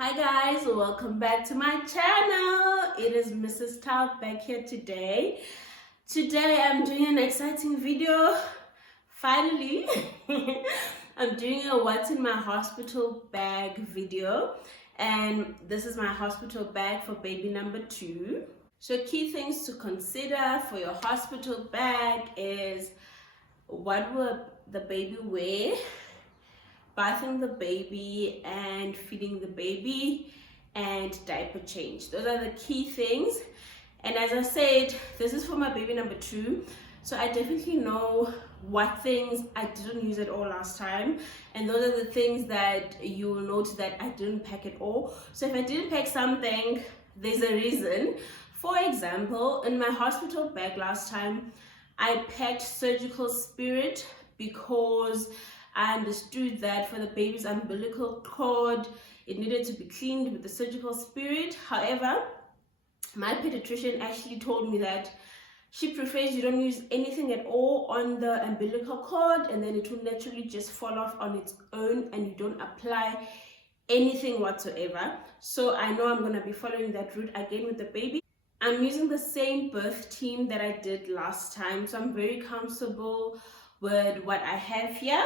Hi guys, welcome back to my channel. It is Mrs. Tout back here today. Today I'm doing an exciting video. Finally, I'm doing a what's in my hospital bag video, and this is my hospital bag for baby number 2. So key things to consider for your hospital bag is what will the baby wear, bathing the baby and feeding the baby, and diaper change. Those are the key things. And as I said, this is for my baby number 2, so I definitely know what things I didn't use at all last time, and those are the things that you will notice that I didn't pack at all. So if I didn't pack something, there's a reason. For example, in my hospital bag last time, I packed surgical spirit because I understood that for the baby's umbilical cord, it needed to be cleaned with the surgical spirit. However, my pediatrician actually told me that she prefers you don't use anything at all on the umbilical cord, and then it will naturally just fall off on its own and you don't apply anything whatsoever. So I know I'm going to be following that route again with the baby. I'm using the same birth team that I did last time, so I'm very comfortable with what I have here.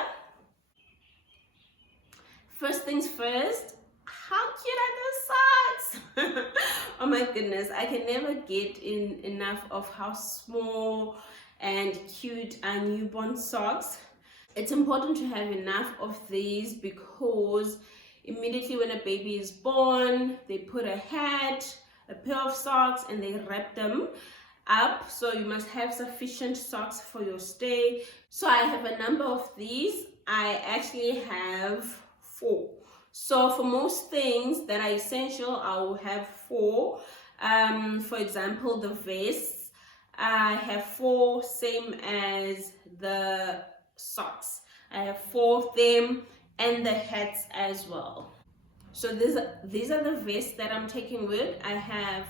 First things first, how cute are those socks? Oh my goodness, I can never get enough of how small and cute are newborn socks. It's important to have enough of these because immediately when a baby is born, they put a hat, a pair of socks, and they wrap them up. So you must have sufficient socks for your stay. So I have a number of these. I actually have 4. So for most things that are essential, I will have 4. For example, the vests, I have 4, same as the socks. I have 4 of them, and the hats as well. So these are the vests that I'm taking with. I have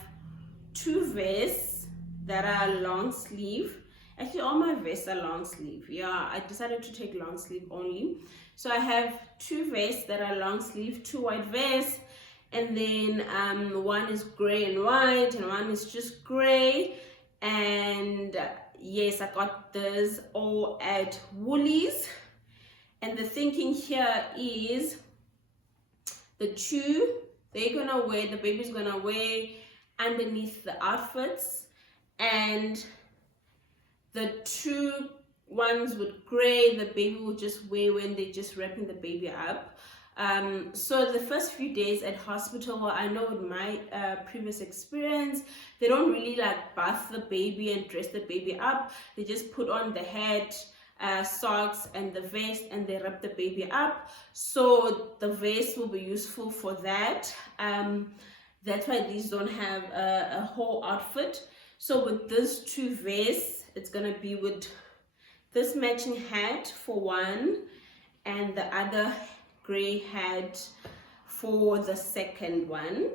2 vests that are long sleeve. Actually, all my vests are long sleeve. Yeah, I decided to take long sleeve only. So I have 2 vests that are long sleeve, 2 white vests, and then one is gray and white, and one is just gray. And yes, I got this all at Woolies. And the thinking here is the 2 the baby's gonna wear underneath the outfits, and the 2 ones with gray the baby will just wear when they're just wrapping the baby up. So the first few days at hospital, well, I know with my previous experience, they don't really like bath the baby and dress the baby up. They just put on the hat, socks, and the vest, and they wrap the baby up. So the vest will be useful for that. That's why these don't have a whole outfit. So with these 2 vests, it's gonna be with this matching hat for one, and the other gray hat for the second one.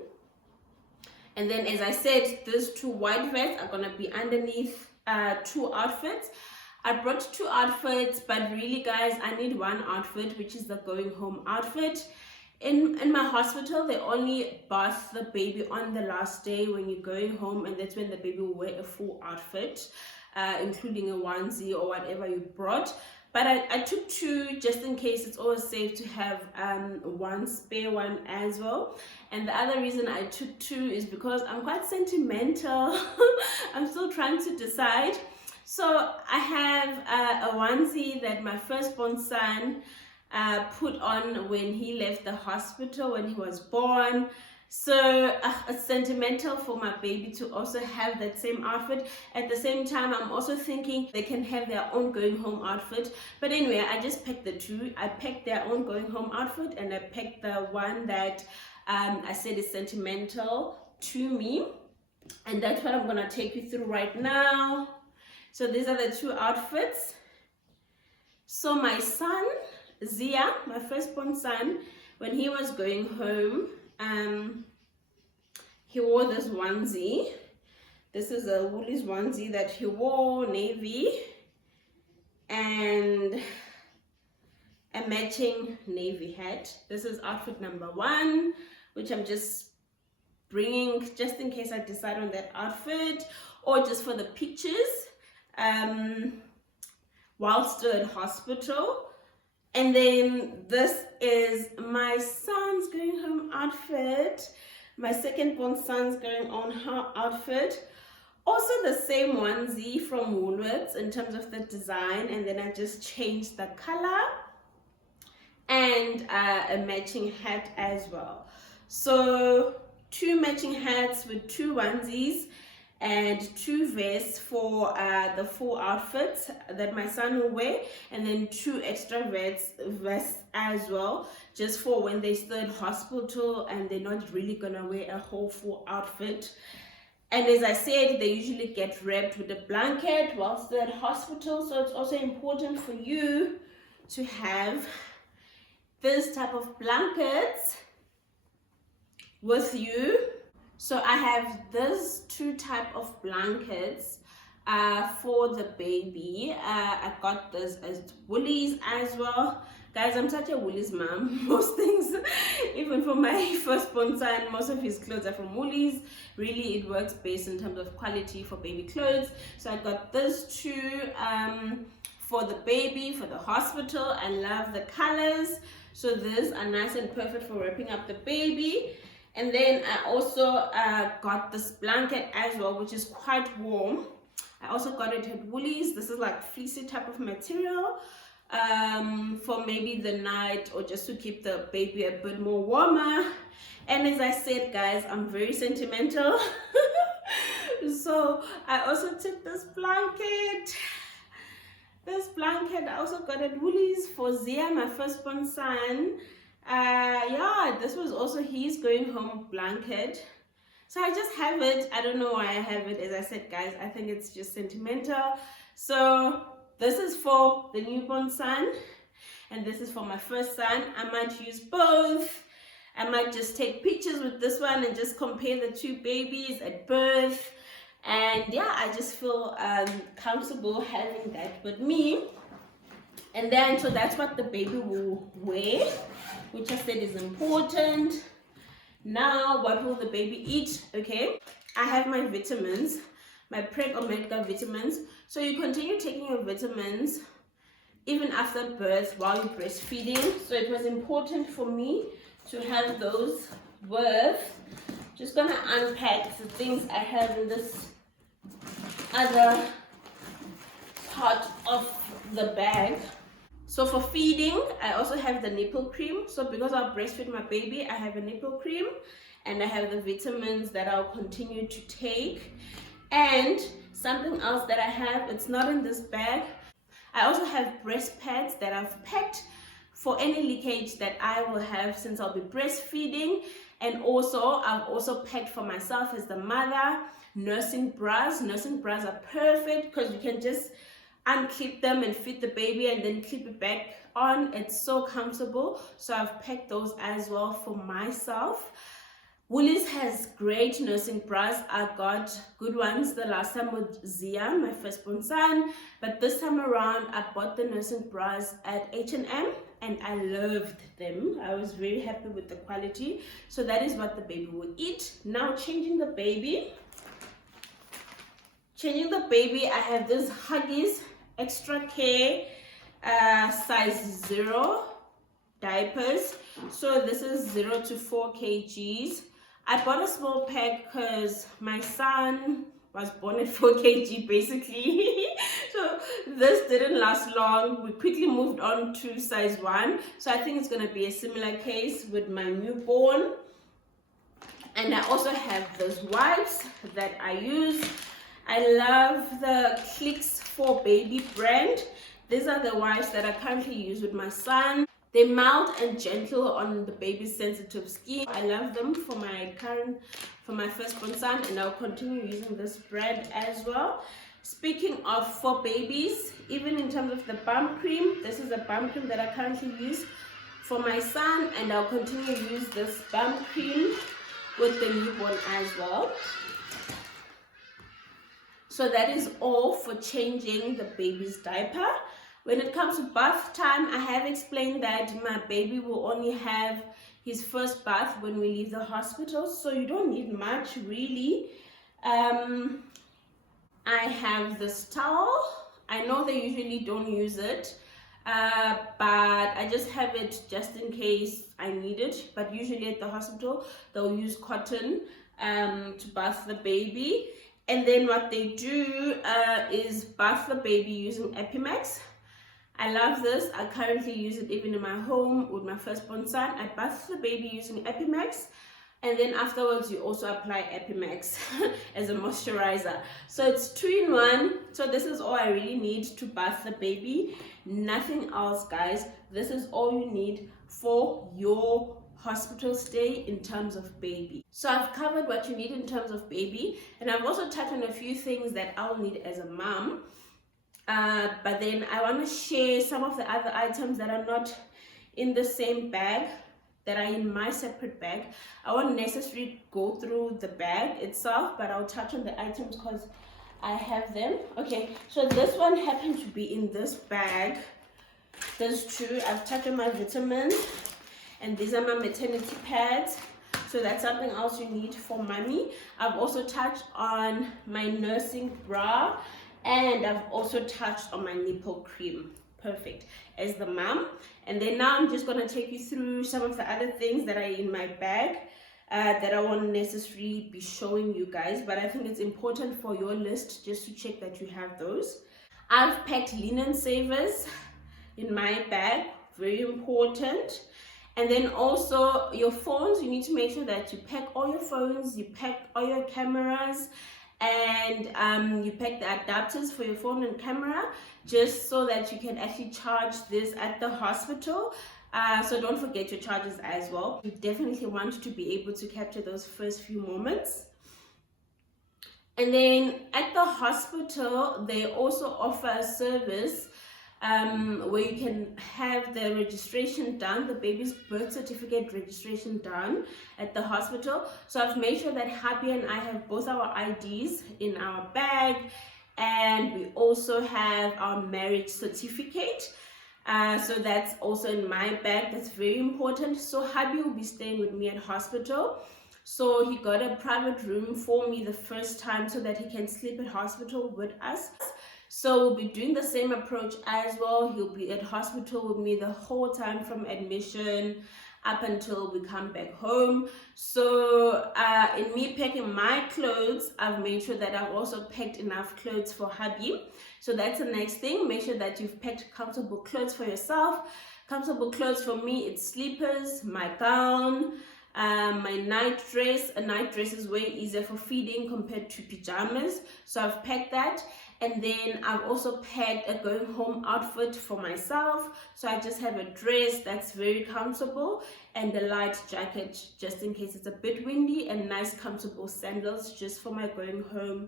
And then, as I said, these 2 white vests are gonna be underneath 2 outfits. I brought 2 outfits, but really guys, I need 1 outfit, which is the going home outfit. In my hospital, they only bath the baby on the last day when you're going home, and that's when the baby will wear a full outfit, including a onesie or whatever you brought. But I took 2 just in case. It's always safe to have 1 spare one as well. And the other reason I took 2 is because I'm quite sentimental. I'm still trying to decide. So I have a onesie that my firstborn son put on when he left the hospital when he was born. So it's sentimental for my baby to also have that same outfit. At the same time, I'm also thinking they can have their own going home outfit. But anyway, I just picked the 2. I picked their own going home outfit, and I picked the one that I said is sentimental to me. And that's what I'm going to take you through right now. So these are the 2 outfits. So my son, Zia, my firstborn son, when he was going home, he wore this onesie. This is a Woolies onesie that he wore, navy, and a matching navy hat. This is outfit number 1, which I'm just bringing just in case I decide on that outfit, or just for the pictures while still at hospital. And then this is my son's going home outfit, my second born son's going on outfit. Also the same onesie from Woolworths in terms of the design, and then I just changed the color and a matching hat as well. So 2 matching hats with 2 onesies and 2 vests for the 4 outfits that my son will wear, and then 2 extra vests as well, just for when they're still in hospital and they're not really gonna wear a whole full outfit. And as I said, they usually get wrapped with a blanket whilst they're at hospital, so it's also important for you to have this type of blankets with you. So I have this 2 type of blankets for the baby. I got this as Woolies as well. Guys, I'm such a Woolies mom. Most things, even for my firstborn son, most of his clothes are from Woolies. Really, it works best in terms of quality for baby clothes. So I got this 2 for the baby, for the hospital. I love the colors. So these are nice and perfect for wrapping up the baby. And then I also got this blanket as well, which is quite warm. I also got it at Woolies. This is like fleecy type of material for maybe the night, or just to keep the baby a bit more warmer. And as I said, guys, I'm very sentimental. So I also took this blanket. I also got at Woolies for Zia, my firstborn son. Yeah, this was also his going home blanket. So I just have it. I don't know why I have it. As I said, guys, I think it's just sentimental. So this is for the newborn son, and this is for my first son. I might use both. I might just take pictures with this one and just compare the 2 babies at birth. And yeah, I just feel comfortable having that with me. And then, so that's what the baby will wear, which I said is important. Now, what will the baby eat? Okay, I have my vitamins, my Preg Omega vitamins. So you continue taking your vitamins even after birth while you're breastfeeding. So it was important for me to have those with. Just gonna unpack the things I have in this other part of the bag. So for feeding, I also have the nipple cream. So because I'll breastfeed my baby, I have a nipple cream, and I have the vitamins that I'll continue to take. And something else that I have, it's not in this bag, I also have breast pads that I've packed for any leakage that I will have since I'll be breastfeeding. And also I've also packed for myself as the mother nursing bras. Nursing bras are perfect because you can just unclip them and fit the baby and then clip it back on. It's so comfortable. So I've packed those as well for myself. Woolies has great nursing bras. I got good ones the last time with Zia, my firstborn son, but this time around I bought the nursing bras at H&M and I loved them. I was very happy with the quality. So that is what the baby will eat. Now changing the baby. I have this Huggies Extra Care size 0 diapers. So this is 0 to 4 kgs. I bought a small pack because my son was born at 4 kg basically. So this didn't last long. We quickly moved on to size 1. So I think it's going to be a similar case with my newborn. And I also have those wipes that I use. I love the Clicks for Baby brand. These are the wipes that I currently use with my son. They're mild and gentle on the baby's sensitive skin. I love them for my firstborn son, and I'll continue using this brand as well. Speaking of for babies, even in terms of the bum cream, this is a bum cream that I currently use for my son, and I'll continue to use this bum cream with the newborn as well. So that is all for changing the baby's diaper. When it comes to bath time, I have explained that my baby will only have his first bath when we leave the hospital, so you don't need much really. I have this towel. I know they usually don't use it, but I just have it just in case I need it. But usually at the hospital they'll use cotton to bath the baby, and then what they do is bath the baby using Epimax. I love this. I currently use it even in my home with my firstborn son. I bath the baby using Epimax, and then afterwards you also apply Epimax as a moisturizer. So it's 2-in-1. So this is all I really need to bath the baby. Nothing else, guys. This is all you need for your hospital stay in terms of baby. So I've covered what you need in terms of baby, and I've also touched on a few things that I'll need as a mom. But then I want to share some of the other items that are not in the same bag, that are in my separate bag. I won't necessarily go through the bag itself, but I'll touch on the items because I have them. Okay, so this one happens to be in this bag. There's two. I've touched on my vitamins, and these are my maternity pads. So that's something else you need for mommy. I've also touched on my nursing bra, and I've also touched on my nipple cream. Perfect, as the mom. And then now I'm just going to take you through some of the other things that are in my bag that I won't necessarily be showing you guys, but I think it's important for your list just to check that you have those. I've packed linen savers in my bag, very important. And then also your phones, you need to make sure that you pack all your phones, you pack all your cameras, and you pack the adapters for your phone and camera, just so that you can actually charge this at the hospital. So don't forget your chargers as well. You definitely want to be able to capture those first few moments. And then at the hospital, they also offer a service where you can have the registration done, the baby's birth certificate registration done at the hospital. So I've made sure that hubby and I have both our IDs in our bag, and we also have our marriage certificate. So that's also in my bag. That's very important. So hubby will be staying with me at hospital. So he got a private room for me the first time so that he can sleep at hospital with us. So we'll be doing the same approach as well. He'll be at hospital with me the whole time from admission up until we come back home. So in me packing my clothes, I've made sure that I've also packed enough clothes for hubby. So that's the next thing. Make sure that you've packed comfortable clothes for yourself. Comfortable clothes for me, it's sleepers, my gown, my night dress. A night dress is way easier for feeding compared to pajamas, so I've packed that. And then I've also packed a going home outfit for myself, so I just have a dress that's very comfortable and a light jacket just in case it's a bit windy, and nice comfortable sandals just for my going home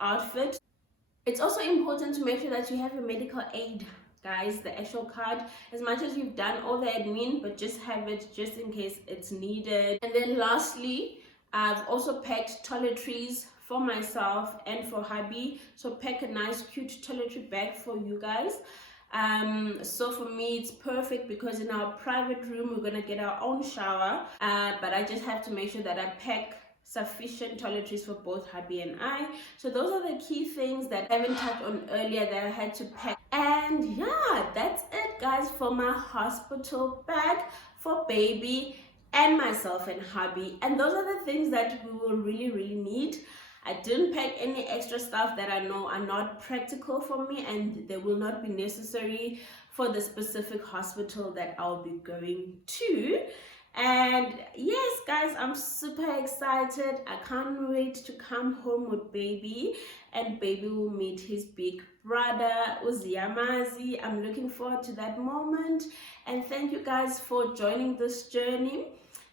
outfit. It's also important to make sure that you have a medical aid, guys, the actual card, as much as you've done all the admin, but just have it just in case it's needed. And then lastly, I've also packed toiletries for myself and for hubby, so pack a nice cute toiletry bag for you guys. So for me it's perfect because in our private room we're gonna get our own shower, but I just have to make sure that I pack sufficient toiletries for both hubby and I. So those are the key things that I haven't touched on earlier that I had to pack. And yeah, that's it guys for my hospital bag for baby and myself and hubby. And those are the things that we will really need. I didn't pack any extra stuff that I know are not practical for me and they will not be necessary for the specific hospital that I'll be going to. And yes guys, I'm super excited. I can't wait to come home with baby, and baby will meet his big brother Uziyamazi. I'm looking forward to that moment, and thank you guys for joining this journey.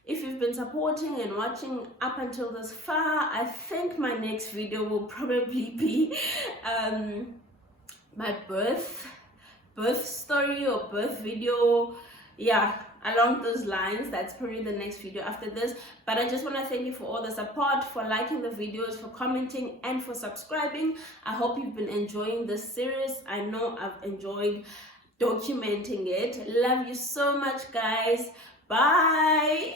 If you've been supporting and watching up until this far, I think my next video will probably be my birth story or birth video. Yeah, along those lines. That's probably the next video after this. But I just want to thank you for all the support, for liking the videos, for commenting, and for subscribing. I hope you've been enjoying this series. I know I've enjoyed documenting it. Love you so much, guys. Bye.